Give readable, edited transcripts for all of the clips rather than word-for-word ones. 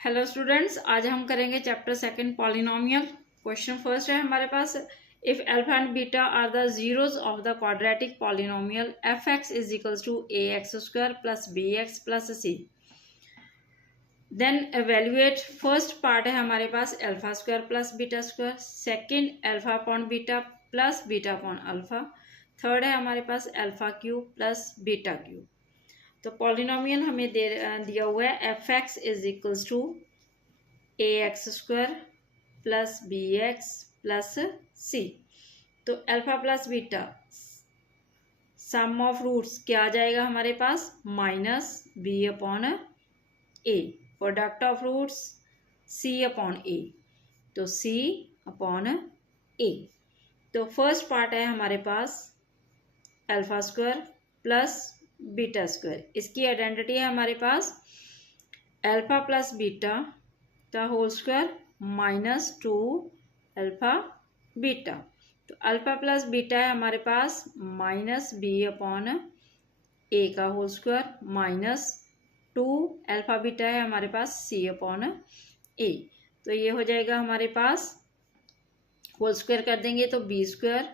Hello students, आज हम करेंगे chapter second polynomial. Question first है हमारे पास, if alpha and beta are the zeros of the quadratic polynomial f x is equals to a x square plus b x plus c, then evaluate. First part है हमारे पास alpha square plus beta square, second alpha upon beta plus beta upon alpha, third है हमारे पास alpha cube plus beta cube. तो polynomial हमें दिया हुआ है f x is equals to a x square plus b x plus c. तो alpha plus beta sum of roots क्या आ जाएगा हमारे पास, minus B upon a, product of roots c upon a, तो सी अपॉन ए। तो first part है हमारे पास alpha square plus beta square, इसकी आइडेंटिटी है हमारे पास अल्फा प्लस बीटा का whole square minus 2 alpha beta. तो अल्फा प्लस बीटा है हमारे पास माइनस बी अपॉन ए का whole square minus 2 alpha beta है हमारे पास सी अपॉन ए। तो ये हो जाएगा हमारे पास, होल स्क्वायर कर देंगे तो B square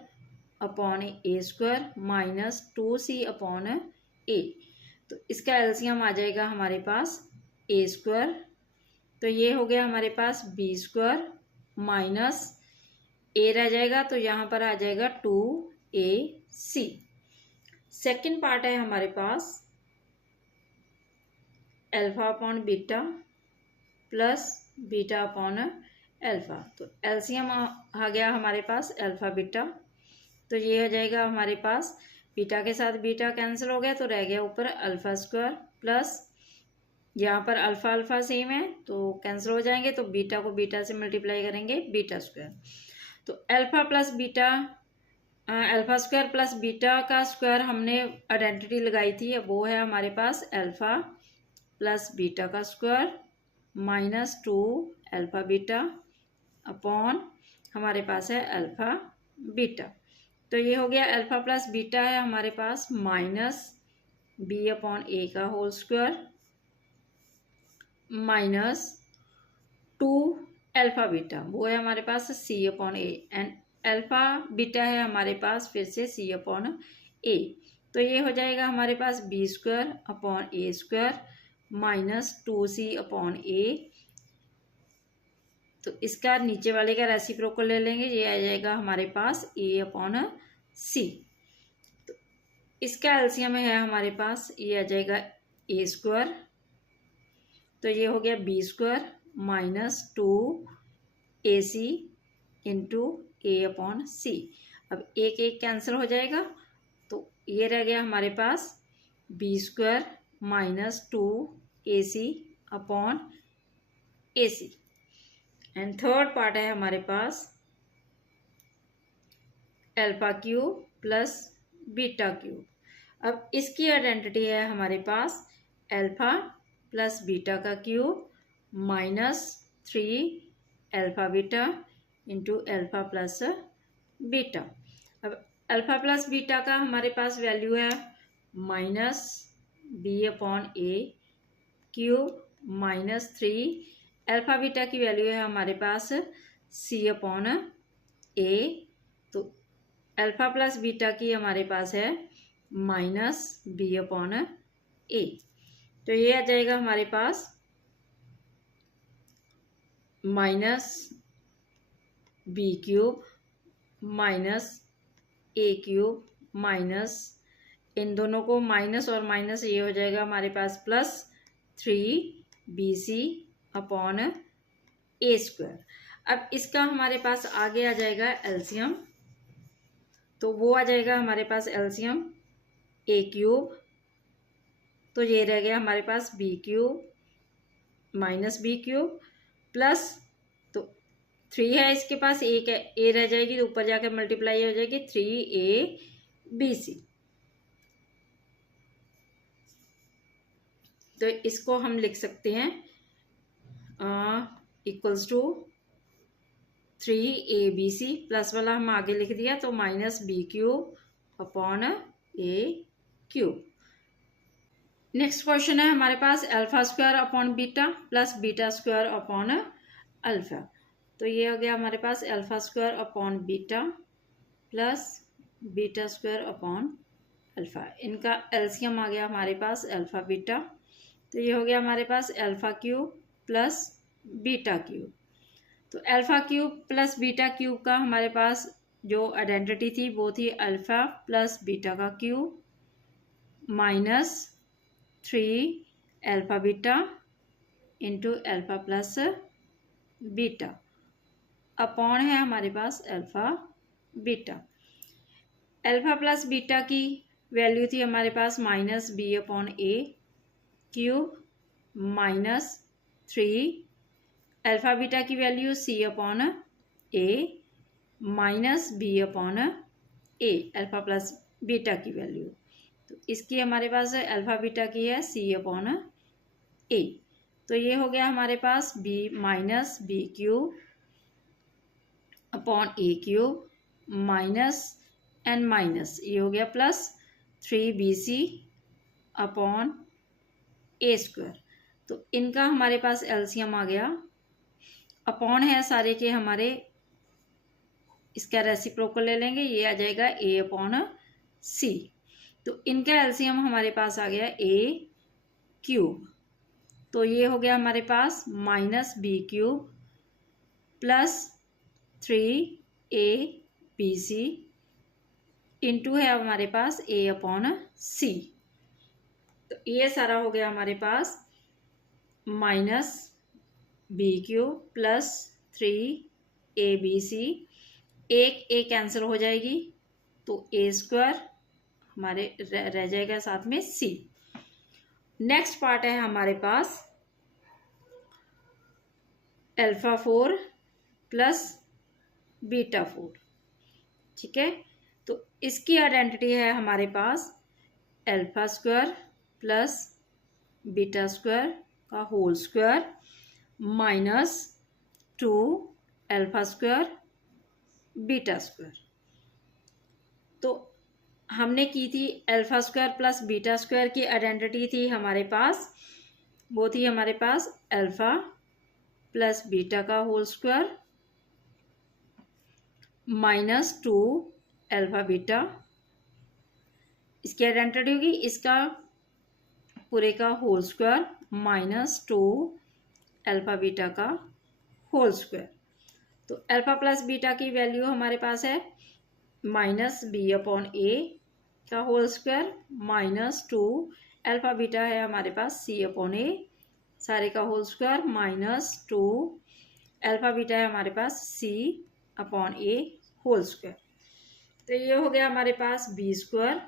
upon A square minus 2c upon a. तो इसका एलसीएम आ जाएगा हमारे पास ए स्क्वायर, तो ये हो गया हमारे पास बी स्क्वायर माइनस ए रह जाएगा, तो यहाँ पर आ जाएगा 2ac। सेकेंड पार्ट है हमारे पास alpha upon beta plus beta upon alpha. तो एलसीएम आ गया हमारे पास अल्फा बीटा, तो ये हो जाएगा हमारे पास बीटा के साथ बीटा कैंसिल हो गया, तो रह गया ऊपर अल्फा स्क्वायर प्लस यहाँ पर अल्फा अल्फा सेम है तो कैंसिल हो जाएंगे, तो बीटा को बीटा से मल्टीप्लाई करेंगे बीटा स्क्वायर। तो alpha plus beta alpha square plus beta का स्क्वायर हमने आइडेंटिटी लगाई थी, वो है हमारे पास अल्फा प्लस बीटा का square minus 2 alpha beta upon हमारे पास है अल्फा बीटा। तो ये हो गया अल्फा प्लस बीटा है हमारे पास माइनस बी अपॉन ए का whole square minus 2 alpha beta, वो है हमारे पास सी upon a, and alpha beta है हमारे पास फिर से सी अपॉन ए। तो ये हो जाएगा हमारे पास B square upon A square minus 2c upon a. तो इसका नीचे वाले का रेसिप्रोकल ले लेंगे, ये आ जाएगा हमारे पास ए अपॉन सी। तो इसका एलसीएम है हमारे पास, ये आ जाएगा ए स्क्वायर, तो ये हो गया b square minus 2ac into a upon c. अब एक एक कैंसिल हो जाएगा, तो ये रह गया हमारे पास B square minus 2ac upon a c. And third part है हमारे पास alpha cube plus beta cube. अब इसकी आइडेंटिटी है हमारे पास अल्फा प्लस बीटा का cube minus 3 alpha beta into alpha plus beta. अब अल्फा प्लस बीटा का हमारे पास वैल्यू है minus B upon a cube minus 3 alpha beta की वैल्यू है हमारे पास सी अपॉन ए। तो अल्फा प्लस बीटा की हमारे पास है माइनस बी अपॉन ए, तो ये आ जाएगा हमारे पास माइनस बी क्यूब माइनस ए क्यूब माइनस, इन दोनों को माइनस और माइनस, ये हो जाएगा हमारे पास प्लस 3bc अपॉन ए स्क्वायर। अब इसका हमारे पास आगे आ जाएगा एलसीएम, तो वो आ जाएगा हमारे पास एलसीएम ए क्यूब, तो ये रह गया हमारे पास b cube minus b cube plus, तो 3 है इसके पास, एक ए रह जाएगी तो ऊपर जाकर मल्टीप्लाई हो जाएगी 3abc। तो इसको हम लिख सकते हैं इक्वल्स टू 3abc, प्लस वाला हम आगे लिख दिया तो minus b cube upon a cube. Next question है हमारे पास alpha square upon beta plus beta square upon alpha. तो ये हो गया हमारे पास alpha square upon beta plus beta square upon alpha. इनका एलसीएम आ गया हमारे पास अल्फा बीटा। तो ये हो गया हमारे पास alpha cube plus beta cube. तो alpha cube plus beta cube का हमारे पास जो आइडेंटिटी थी वो थी अल्फा प्लस बीटा का cube minus 3 alpha beta into alpha plus beta upon है हमारे पास alpha beta. Alpha plus beta की वैल्यू थी हमारे पास minus B upon a cube minus 3 alpha beta की value c upon a minus B upon a alpha plus beta की value. तो इसकी हमारे पास अल्फा बीटा की है सी अपॉन ए। तो ये हो गया हमारे पास b minus b cube upon a cube minus n minus ये हो गया प्लस 3bc अपॉन ए स्क्वायर। तो इनका हमारे पास एलसीएम आ गया, अपॉन है सारे के हमारे, इसका रेसिप्रोकल ले लेंगे, ये आ जाएगा ए अपॉन सी। तो इनका एलसीएम हमारे पास आ गया ए क्यूब। तो ये हो गया हमारे पास minus b cube plus 3abc into है हमारे पास ए अपॉन सी। तो ये सारा हो गया हमारे पास minus b cube plus 3abc, एक ए कैंसिल हो जाएगी तो ए स्क्वायर हमारे रह जाएगा साथ में सी। नेक्स्ट पार्ट है हमारे पास अल्फा 4 प्लस बीटा 4। ठीक है, तो इसकी आइडेंटिटी है हमारे पास alpha square plus beta square का whole square minus 2 alpha square beta square. तो हमने की थी alpha square plus beta square की आइडेंटिटी थी हमारे पास, वो थी हमारे पास अल्फा प्लस बीटा का whole square minus 2 alpha beta. इसकी आइडेंटिटी होगी इसका पूरे का whole square minus 2 alpha beta का होल स्क्वायर। तो अल्फा प्लस बीटा की वैल्यू हमारे पास है माइनस बी अपॉन ए का whole square minus 2 alpha beta है हमारे पास सी अपॉन ए सारे का whole square minus 2 alpha beta है हमारे पास सी अपॉन ए होल स्क्वायर। तो ये हो गया हमारे पास B square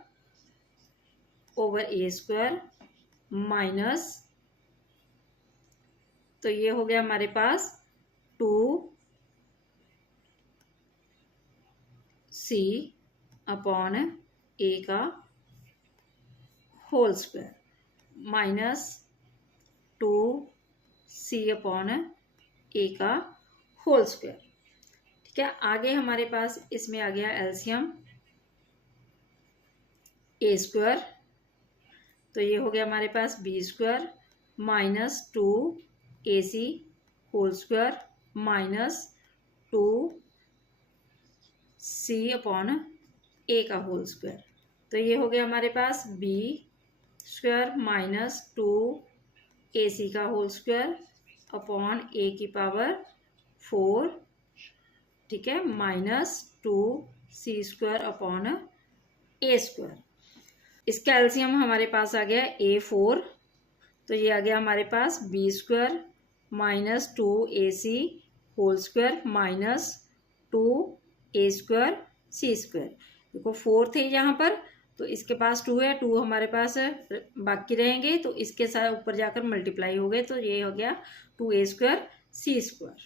over A square minus, तो ये हो गया हमारे पास 2c अपॉन ए का whole square minus 2c upon ए का होल स्क्वायर। ठीक है, आगे हमारे पास इसमें आ गया एलसीएम ए स्क्वायर। तो ये हो गया हमारे पास B square minus 2ac whole square minus 2c upon ए का होल स्क्वायर। तो ये हो गया हमारे पास बी स्क्वायर माइनस 2ac का होल स्क्वायर अपॉन ए की पावर 4। ठीक है, माइनस 2c स्क्वायर अपॉन ए स्क्वायर। इसका एलसीएम हमारे पास आ गया a4। तो ये आ गया हमारे पास B square minus 2ac whole square minus 2a square c square. देखो 4 थे यहाँ पर, तो इसके पास 2 है, 2 हमारे पास बाकी रहेंगे, तो इसके साथ ऊपर जाकर मल्टीप्लाई हो गए, तो ये हो गया 2a स्क्वायर सी स्क्वायर।